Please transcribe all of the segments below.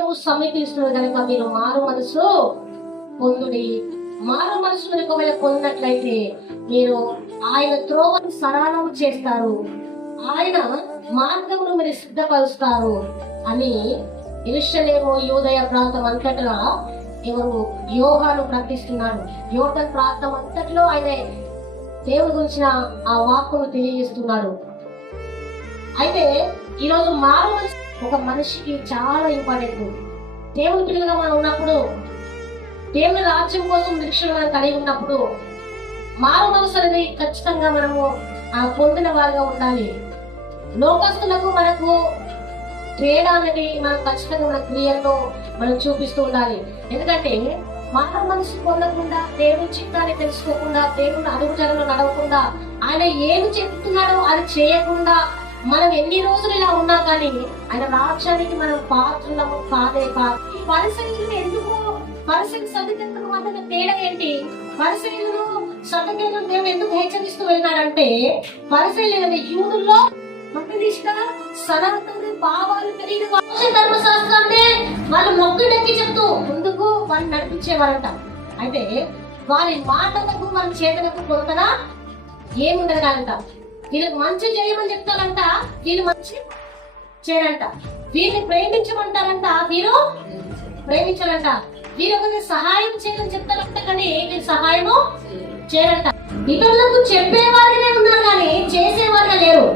రాజ్యము సమీపిస్తున్నది కనుక మీరు మారు మనసు పొందుడి. మారు మనసును ఒకవేళ పొందినట్లయితే మీరు ఆయన త్రోవను సరళం చేస్తారు, ఆయన మార్గమును మీరు సిద్ధపరుస్తారు అని యెరూషలేము యూదయ ప్రాంతం అంతటా యోహాను ప్రకటిస్తున్నాడు. యోర్దాను ప్రాంతం అంతట్లో ఆయన దేవుని గురించిన ఆ వాక్కును తెలియజేస్తున్నాడు. అయితే ఈరోజు మారు మనసు ఒక మనిషికి చాలా ఇంపార్టెంట్. దేవుని పిల్లలుగా మనం ఉన్నప్పుడు, దేవుని రాజ్యం కోసం నిరీక్షణ మనం కలిగి ఉన్నప్పుడు మారు మనసు అనేది ఖచ్చితంగా మనము పొందిన వారిగా ఉండాలి. లోకస్తులకు మనకు తేడా అనేది మనం ఖచ్చితంగా మన క్రియల్లో మనం చూపిస్తూ ఉండాలి. ఎందుకంటే మారు మనసు పొందకుండా, దేవుని చిత్తాన్ని తెలుసుకోకుండా, దేవుని అడుగుజాడలో నడవకుండా, ఆయన ఏమి చెప్తున్నాడో అది చేయకుండా మనం ఎన్ని రోజులు ఇలా ఉన్నా కానీ ఆయన రాజ్యానికి మనం పాత్రలము కాదే కాదు. పరిశీలన ఎందుకు, పరిశీలన సదుకెందుకు మధ్య తేడా ఏంటి? పరిశీలనను సదుకెందుకు దేవుడు ఎందుకు హెచ్చరిస్తూ వెళ్ళినాడంటే, పరిశీలన యూదుల్లో మొట్టనిష్ట సనాతన భావాలు తెలియదు ధర్మశాస్త్రాన్ని వాళ్ళు మొక్కుడెక్కి చెప్తూ ముందుకు వాళ్ళు నడిపించేవారంట. అయితే వారి మాటలకు వాళ్ళ చేతులకు కొరతగా ఏముండదు కాదంట. వీళ్ళకి మంచి చేయమని చెప్తారంట, వీళ్ళు మంచి చేయరంట. వీరిని ప్రేమించమంటారంట, వీరు ప్రేమించాలంట. వీరు ఒకరికి సహాయం చేయమని చెప్తారంట, కానీ వీరు సహాయము చేయరంట. ఇతరులకు చెప్పేవారినే ఉన్నారు కానీ చేసేవారిగా లేరు.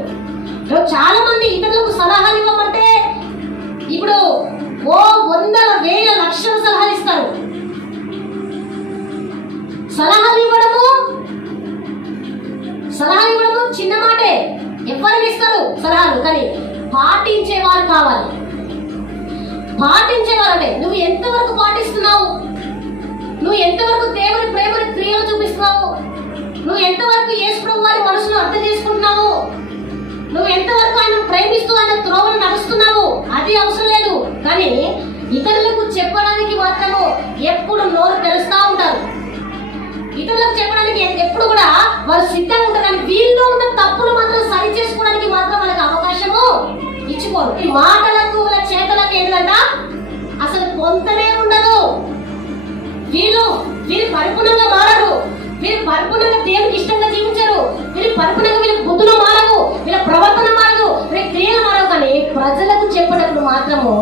చాలా మంది ఇతరులకు సలహాలు ఇవ్వమంటే ఇప్పుడు వందల వేల లక్షల సలహాలు ఇస్తారు. సలహాలు ఇవ్వడము చిన్న మాటే. ఎవరిని ఇస్తారు సలహాలు, కానీ పాటించేవారు కావాలి. పాటించేవారంటే నువ్వు ఎంతవరకు పాటిస్తున్నావు, నువ్వు ఎంతవరకు దేవుని ప్రేమని క్రియలు చూపిస్తున్నావు, నువ్వు ఎంతవరకు యేసు ప్రభువు వారి మనసును అర్థం చేసుకుంటున్నావు, నువ్వు ఎంతవరకు ఆయన ప్రేమిస్తూ ఆయన త్రోవను నడుస్తున్నావు, అది అవసరం లేదు. కానీ ఇతరులకు చెప్పడానికి మాత్రము ఎప్పుడు నోరు తెరుస్తా ఉంటారు. ఇతరులకు చెప్పడానికి ఎప్పుడు కూడా వాళ్ళు సిద్ధంగా ఉంటారు, కానీ వీళ్ళలో ఉన్న తప్పులు మాత్రం సరి చేసుకోవడానికి మాత్రం వాళ్ళకి అవకాశము ఇచ్చిపోరు. ఈ మాటలకు చేతలకు ఏంటంట అసలు పొంతనే ఉండదు. వీళ్ళు పరిపూర్ణంగా మారరు, వీళ్ళు పరిపూర్ణంగా దేవునికి ఇష్టంగా జీవించరు, వీళ్ళు పరిపూర్ణంగా వీళ్ళ బుద్ధులు మారవు, వీళ్ళ ప్రవర్తన మారదు, వీళ్ళ క్రియలు మారవు. కానీ ప్రజలకు చెప్పేటప్పుడు మాత్రము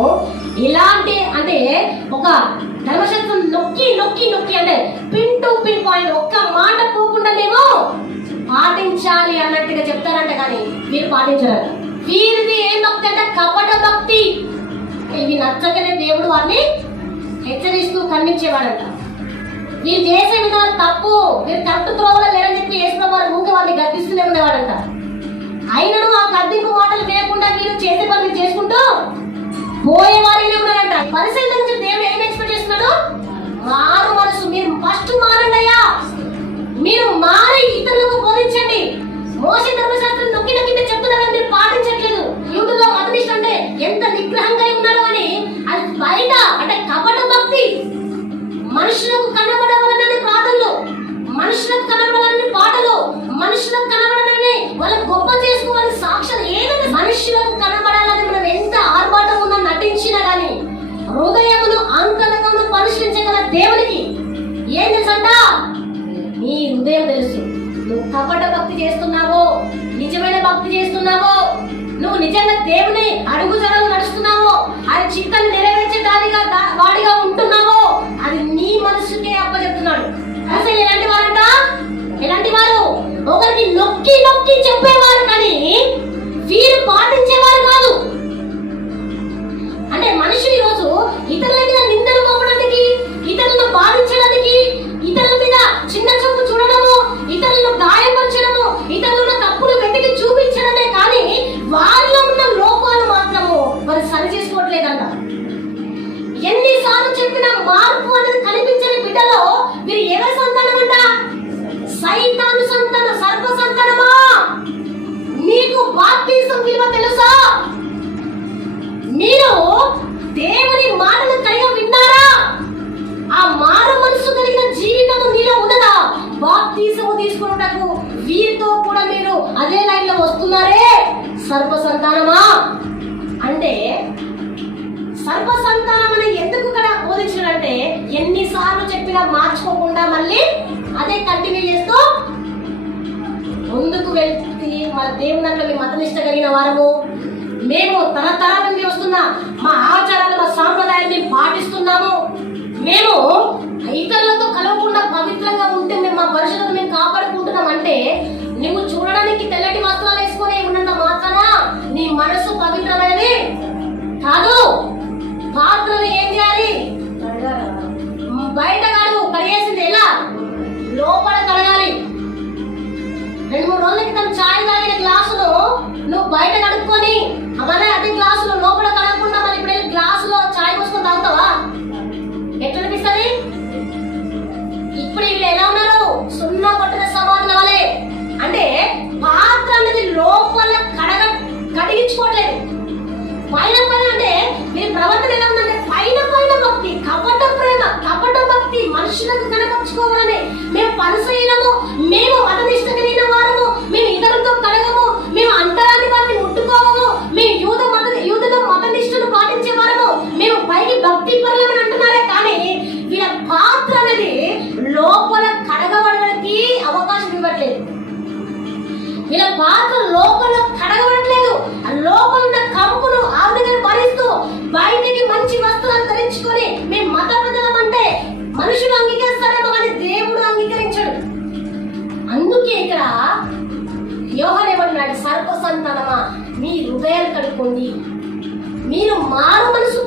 ఇలాంటి అంటే ఒక ధర్మశాస్త్రం నొక్కి నొక్కి నొక్కి అంటే పిన్ టు పిన్ పాయింట్ ఒక్క మాట పోకుండా మేము పాటించాలి అన్నట్టుగా చెప్తారంట, కానీ వీరు పాటించరు. వీరిది ఏం భక్తి అంటే కపట భక్తి. ఇవి నచ్చకనే దేవుడు వారిని హెచ్చరిస్తూ ఖండించేవాడంట. వీరు చేసే విధానం తప్పు, వీరు కరెక్ట్ త్రోవలో లేరని చెప్పి యేసుప్రభువు ఊకే వారిని గద్దిస్తూనే ఉండేవాడంట. అయినను ఆ గద్దింపు మాటలు వినకుండా వీరు చేసే పనులు చేసుకుంటూ పోయేవారినే ఉన్నారంట. పరిశీలన నుంచి దేవుడు ఏం ఎక్స్పెక్ట్ చేస్తున్నాడు? మారు మనసు. మీరు ఫస్ట్ మారండి అయ్యా, మీరు మారి ఇతరులకు బోధించండి. మోషే ధర్మశాస్త్రం నొక్కి నొక్కి చెప్తున్నారు, మీరు పాటించట్లేదు. యూదులో మతనిష్ట అంటే ఎంత నిగ్రహంగా ఉన్నారో అని అది బయట అంటే కపట భక్తి. మనుషులకు కనబడవాలని ప్రార్థనలు, మనుషులకు కనబడాలని పాటలు, మనుషులకు కనబడాలని వాళ్ళ గొప్ప చేసుకోవాలని సాక్ష్యాలు, ఏదైనా మనుషులకు కనబడాలని మనం ఎంత ఆర్భాటం ఉన్నా నటించినా గానీ హృదయమును అంతరంగమును పరిశీలించగల దేవునికి ఏం తెలుసంట? నీ హృదయం తెలుసు. నువ్వు కపట భక్తి చేస్తున్నావో, నిజమైన భక్తి చేస్తున్నావో, నువ్వు నిజంగా దేవుని అడుగుజాడలు నడుస్తున్నావో, ఆయన చిత్తాన్ని నెరవేర్చే వాడిగా ఉంటున్నావో, అది నీ మనసుకే అప్పచెప్తున్నాడు. అసలు ఎలాంటి వారంట? ఎలాంటి వారు? ఒకరికి నొక్కి నొక్కి చెప్పేవారు, కానీ వీరు పాటించేవారు కాదు. అంటే మనుషులు ఈరోజు ఇతరుల మీద నిందలు మోపడానికి, ఇతరులను బాధించడానికి, ఇతరుల మీద చిన్న చూపు చూడడము, ఇతరులను గాయపరచడము, ఇతరుల తప్పులు వెతికి చూపించడమే కానీ వారిలో ఉన్న లోపాలు మాత్రము వారు సరి చేసుకోవట్లేదంట. ఎన్నిసార్లు చెప్పిన మార్పు అనేది కనిపించని బిడ్డలో మీరు ఎవరి సంతానం అంట? సైతాను సంతాన, సర్ప సంతానమా? మీకు బాప్తిసం విలువ తెలుసా? మీరు దేవుని మాటలు కలిగి విన్నారా? ఆ మారు మనసు కలిగిన జీవితము మీలో ఉన్నదా? బాప్తిసము తీసుకున్నటకు వీరితో కూడా మీరు అదే లైన్ లో వస్తున్నారే సర్వ సంతానమా? అంటే సర్వ సంతానం అని ఎందుకు ఇక్కడ బోధించాడంటే ఎన్నిసార్లు చెప్పినా మార్చుకోకుండా మళ్ళీ అదే కంటిన్యూ చేస్తూ ముందుకు వెళ్తే మన దేవుని అంటే మేము మతనిష్ట కలిగిన వారము, మేము తరతరాల నుండి వస్తున్న మా ఆచారాలు మా సాంప్రదాయాలు మేము పాటిస్తున్నాము, మేము ఇతరులతో కలవకుండా పవిత్రంగా ఉంటే మేము మా పరిశుభ్రత మేము కాపాడుకుంటున్నాం అంటే నువ్వు చూడడానికి తెల్లటి వస్త్రాలు వేసుకొని ఉన్నంత మాత్రాన నీ మనసు పవిత్రమైనది కాదు. పాత్రలు ఏం చేయాలి? బయట కాదు కడిగేసింది, ఎలా లోపల కడగాలి. 2-3 రోజుల క్రితం చాయ్ తాగిన గ్లాసులు నువ్వు బయట కడుక్కొని మళ్ళీ అదే గ్లాసులు లోపల కడగకుండా మళ్ళీ ఇప్పుడు గ్లాసులో చాయ్ పోసుకొని తాగుతావా? ఎట్లా అనిపిస్తుంది? ఇప్పుడు వీళ్ళు ఎలా ఉన్నారు? సున్నా కొట్టిన సమాధుల వలె. అంటే పాత్ర అనేది లోపల కడిగించుకోవట్లేదు. పైన పైన అంటే మీరు ప్రవర్తన ఎలా ఉందంటే పైన పైన భక్తి, కపట ప్రేమ, కపట భక్తి, మనుషులకు కనపరుచుకోవాలని మేము పనసైనము, మేము మతనిష్ట కలిగిన వారము, మేము ఇతరులతో కలగము, మేము అంతరాన్ని వారిని ముట్టుకోవము, మేము యూదుల మతనిష్టను పాటించే వారము, మేము పైకి భక్తి పరులమని అంటున్నారే కానీ వీళ్ళ పాత్ర అనేది లోపల కడగబడడానికి అవకాశం ఇవ్వట్లేదు. వీళ్ళ పాత్ర లోపల కడగబడట్లేదు. ఆ లోపల ఉన్న కంపును ఆ విధంగా భరిస్తూ బయటికి మంచి వస్త్రాలు ధరించుకొని మేము మత ప్రజలం అంటే మనుషులు అంగీకరిస్తారేమో కానీ దేవుడు అంగీకరించడు. అందుకే ఇక్కడ యోహాను ఏమన్నాడు? సర్వ సంతానమా మీ హృదయాలు కడుక్కోండి, మీరు మారు మనసు